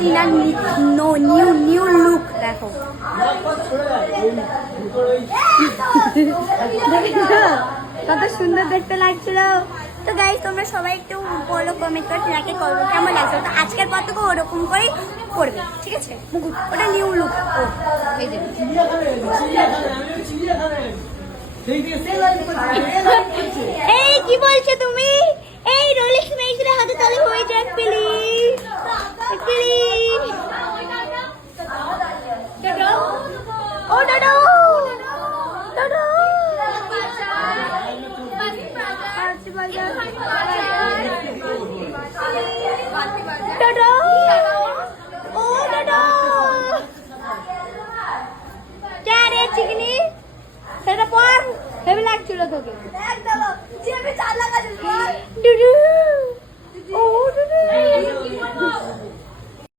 টিনার new look দেখো। কত সুন্দর দেখতে লাগছিল। তো গাইস তোমরা সবাই একটু বলো কমেন্ট করে টিনাকে করবো কেমন লাগছে। তো আজকের পর থেকে ওরকম করেই করবে, ঠিক আছে? ওটা নিউ লুক। ও এই যে এই কি বলছো তুমি? এই রোলেক্স মেয়েদের হাতে তালে হয়ে যাক প্লিজ প্লিজ। ও দাদা দাদা দাদা ও দাদা কে রে চিকনি সেটা পর হেভি লাগছিল তোকে।